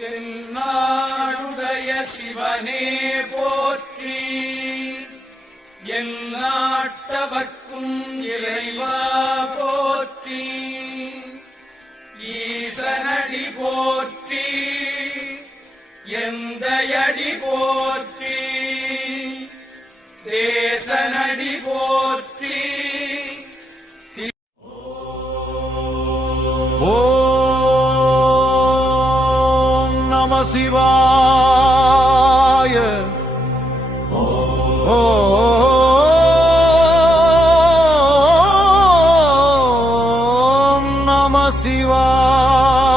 தென்னாடுடைய சிவனே போற்றி, எந்நாட்டவர்க்கும் இறைவா போற்றி, ஈசனடி போற்றி, எந்தையடி போற்றி, தேசனடி போற்றி. ஓம் நம சிவாய. ஓம் நம சிவாய.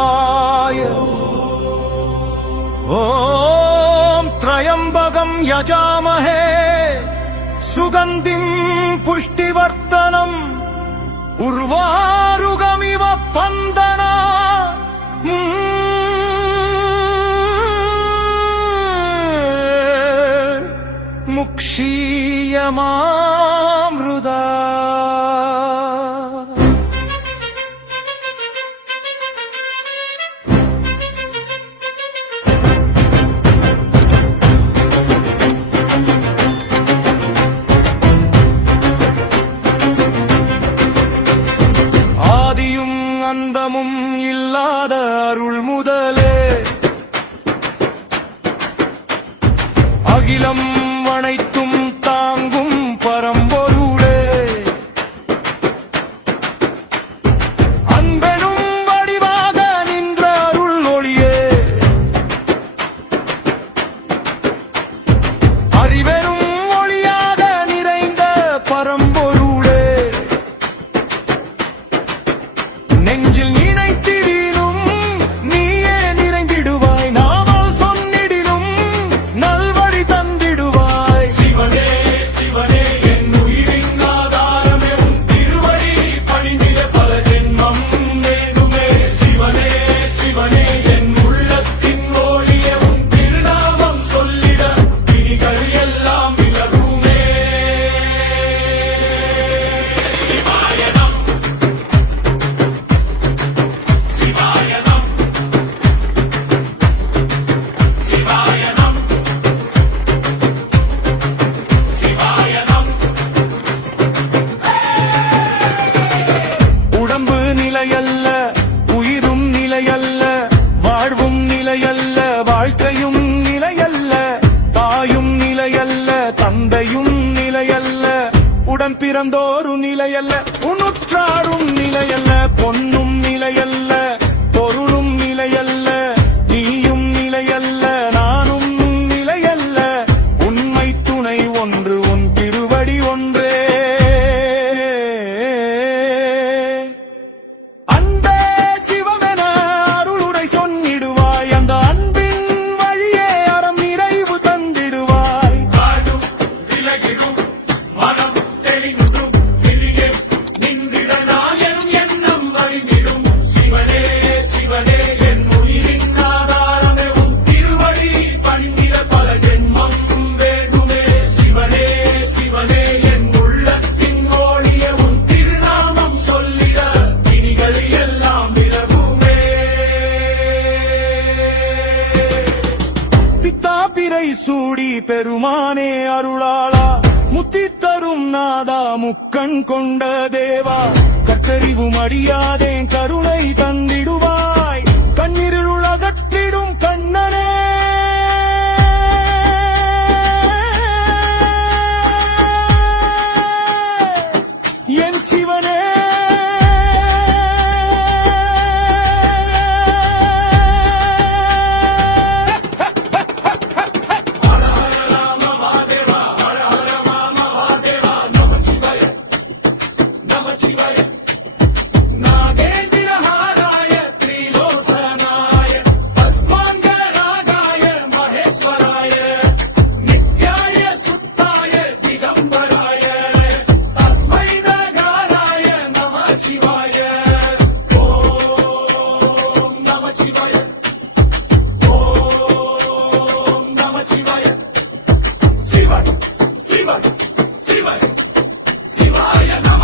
ஓம் த்ரயம்பகம் யஜாமஹே சுகந்திம் புஷ்டிவர்த்தனம் உர்வாருகமிவ பந்தனா. முக்ஷீயமாம்ருதா. ஆதியும் அந்தமும் இல்லாத அருள் முதலே அகிலம் அனைத்தும் தாங்கும் பரம்பொருளே, அன்பெனும் வடிவாக நின்ற அருள் ஒளியே, அறிவெனும் ஒளியாக நிறைந்த பரம்பொருளே, நெஞ்சில் நினைத்திடினும் நீயே நிறைந்திடுவாய், நாமல் சொன்னிடினும் நல்வழி தந்திடுவாய். சிவனே சிவனே என் உயிரின் ஆதாரமே, உன் திருவடி பணிந்திட பல ஜென்மம் வேண்டுமே. சிவனே சிவனே என் உள்ளத்தின் ஒளியே, உன் திருநாமம் சொல்லிட விதிகள் எல்லாம் விலகுமே. சிவாயனம் சிவாயனம் சிவாயனம் சிவாயனம். உடம்பு நிலையல்ல, உயிரும் நிலையல்ல, வாழ்வும் நிலையல்ல, வாழ்க்கையும் நிலையல்ல, தாயும் நிலையல்ல, தந்தையும் நிலையல்ல, உடன் பிறந்தோரு நிலையல்ல, உனுற்றாரும் நிலையல்ல, பொன்னும் நிலையல்ல, பொருளும் நிலையல்ல, நீயும் நிலையல்ல, நானும் நிலையல்ல, உண்மை துணை ஒன்று உன் திருவடி ஒன்றே. அன்பே சிவமென அருளுரை சொன்னிடுவாய், அந்த அன்பின் வழியே அறம் நிறைவு தந்திடுவாய். காடும் விலகிடும் மனம் தெளிந்தும் திரியே நின்றிட நாயன் எண்ணம் வழிந்திடும். சிவனே சிவனே என் உயிரின் ஆதாரமே, உன் திருவடி பணிந்திட பல ஜென்மம் வேண்டுமே. சிவனே சிவனே என் உள்ளத்தின் ஒளியே, உன் திருநாமம் சொல்லிட விதிகள் எல்லாம் விலகுமே. பித்தா பிறை சூடி பெருமானே அருளாளா, முத்தி தரும் நாதா முக்கண் கொண்ட தேவா, கற்றறிவும் அடியாதேன் கருணை தந்திடுவாய், கண்ணீரில் அகற்றிடும் கண்ணனே. என் சிவனே நாகேந்திரஹாராய த்ரிலோசனாய அஸ்மாங்கராகாய மகேஸ்வராய நித்யாய சுத்தாய திகம்பராய தஸ்மை நகாராய நம சிவாய. ஓம் நம சிவாய. ஓம் நம சிவாய. சிவாய சிவாய சிவாய சிவாய நம.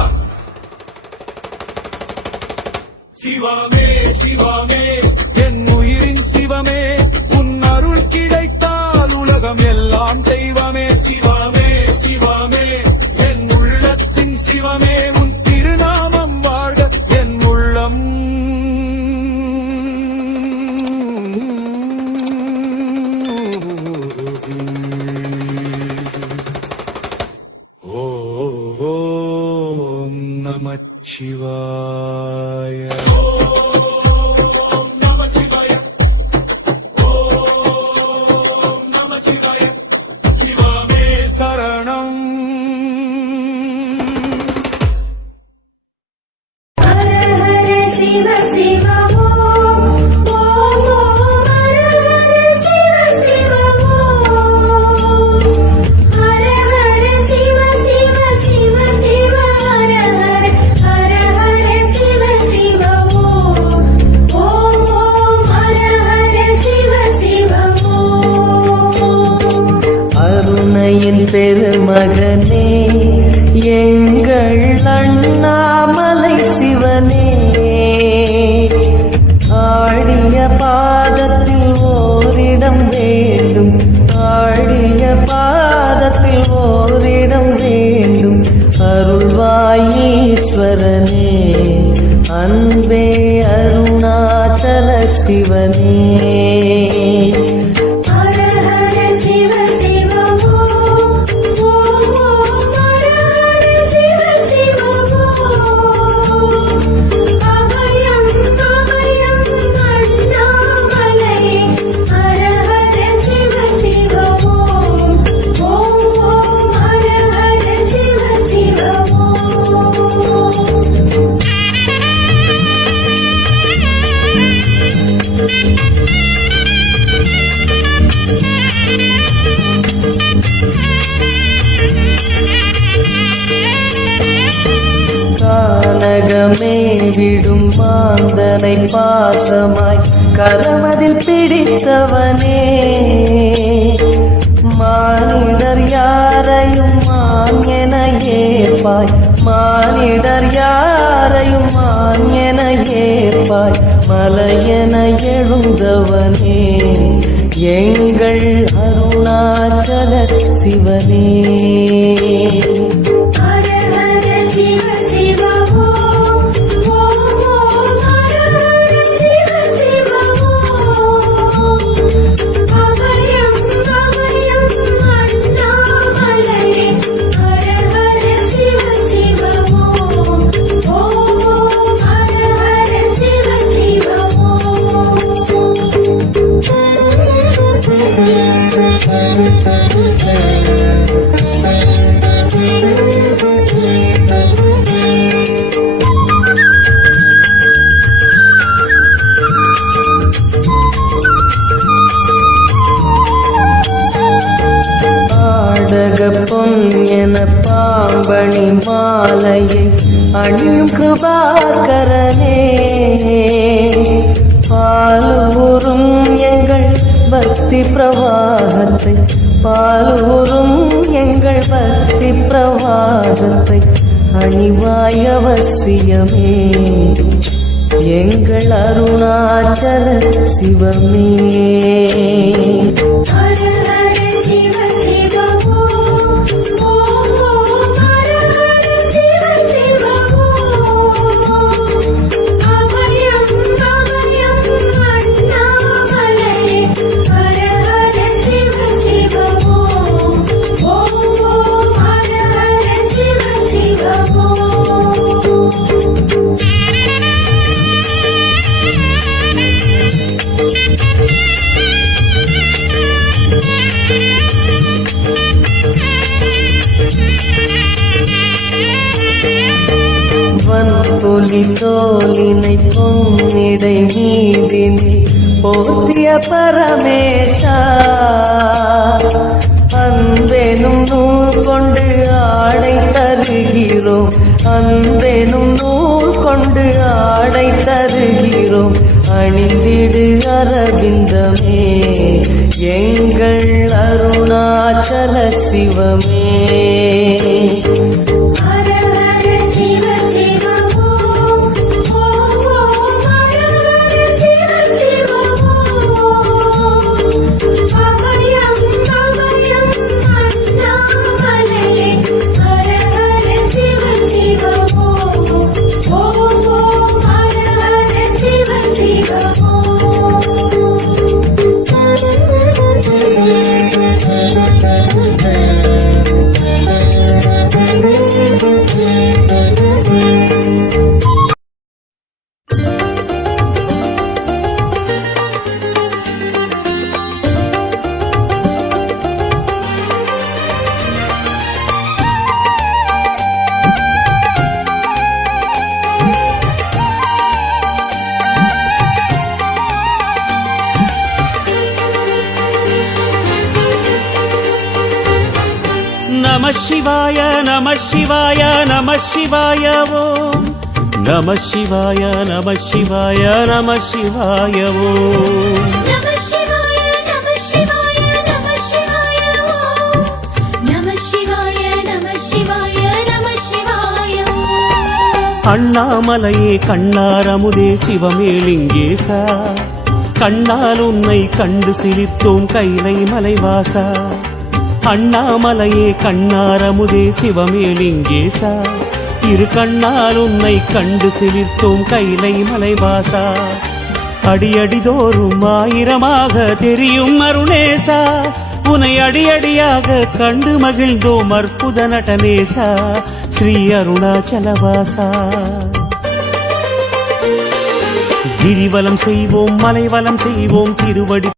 சிவமே சிவமே என் உயிரின் சிவமே உன் அருள் கிடைத்தால் உலகம் எல்லாம் தெய்வமே. சிவமே சிவமே என் உள்ளத்தின் சிவமே உன் திருநாமம் வாழ்க என் உள்ளம். ஓம் நமச்சிவாய. ஓம் நமச்சிவாய ஓம் நமச்சிவாய சிவமே சரணம். ஹர ஹர சிவ சிவ ஓம் ஓம் ஓம் ஹர ஹர சிவ சிவ ஓம் ஹர ஹர சிவ சிவ சிவ சிவ ஹர ஹர ஹர ஹர சிவ சிவ ஓம் ஓம் ஓம் ஹர ஹர சிவ சிவ ஓம். அருணையின் பெருமகனே எங்கள் அண்ணாமலை சிவனே, ஆடிய பாதத்தில் ஓரிடம் வேண்டும், ஆடிய பாதத்தில் ஓரிடம் வேண்டும். அருள்வாயீஸ்வரனே அன்பே அருணாச்சல சிவனே. ஹர ஹர சிவ சிவ ஓம் ஓம் ஓம் ஹர ஹர சிவ சிவ ஓம் அபயம் அபயம் அண்ணாமலையே. ஹர ஹர சிவ சிவ ஓம் ஓம் ஓம் ஹர ஹர சிவ சிவ ஓம். கானகமே விடும் மாந்தனை பாசமாய் கரமதில் பிடித்தவனே, மானிடர் யாரையும் மான் என ஏற்பாய், மானிடர் யாரையும் மான் என ஏற்பாய். மலையென எழுந்தவனே எங்கள் அருணாச்சல சிவனே. ஹர ஹர சிவ சிவ ஓம் ஓம் ஓம் ஹர ஹர சிவ சிவ ஓம் அபயம் அபயம் அண்ணாமலையே. ஹர ஹர சிவ சிவ ஓம் ஓம் ஓம் ஹர ஹர சிவ சிவ ஆடக பொன் என பாம்பணி மாலையை அணியும் கிருபாகரனே, பாலூரும் எங்கள் பக்தி பிரவாகத்தை, பாலூரும் எங்கள் பக்தி பிரவாகத்தை அணிவாய் அவசியமே எங்கள் அருணாச்சல சிவமே. ஹர ஹர சிவ சிவ ஓம் ஓம் ஓம் ஹர ஹர சிவ சிவ ஓம் அபயம் அபயம் அண்ணாமலையே. ஹர ஹர சிவ சிவ ஓம் ஓம் ஓம் ஹர ஹர சிவ சிவ ஓம். வன்பொலி தோலினை பொன்னிடை மீதினில் போத்திய பரமேஷா, அன்பெனும் நூல் கொண்டு ஆடை தருகிறோம், அன்பெனும் நூல் கொண்டு ஆடை தருகிறோம். அணிந்திடு அரவிந்தமே எங்கள் அருணாச்சல சிவமே. ஹர ஹர சிவ சிவ ஓம் ஓம் ஓம் ஹர ஹர சிவ சிவ நம சிவாய நம சிவாய நம சிவாய ஓம் நம சிவாய நம சிவாய நம சிவாய ஓம் நம சிவாய நம சிவாய நம சிவாய ஓம் நம சிவாய நம சிவாய நம சிவாய ஓம் அண்ணாமலையே கண்ணாரமுதே சிவமேலிங்கேசா கண்ணால் உன்னை கண்டு சிரித்தோம் கைலை மலைவாசா அண்ணாமலையே கண்ணாரமுதே சிவமேலிங்கேசா இரு கண்ணால் உன்னை கண்டு சிலிர்த்தோம் கைலை மலைவாசா அடியடிதோறும் ஆயிரமாக தெரியும் அருணேசா உனை அடியடியாக கண்டு மகிழ்ந்தோம் அற்புத நடனேசா ஸ்ரீ அருணாச்சலவாசா கிரிவலம் செய்வோம் மலைவலம் செய்வோம் திருவடி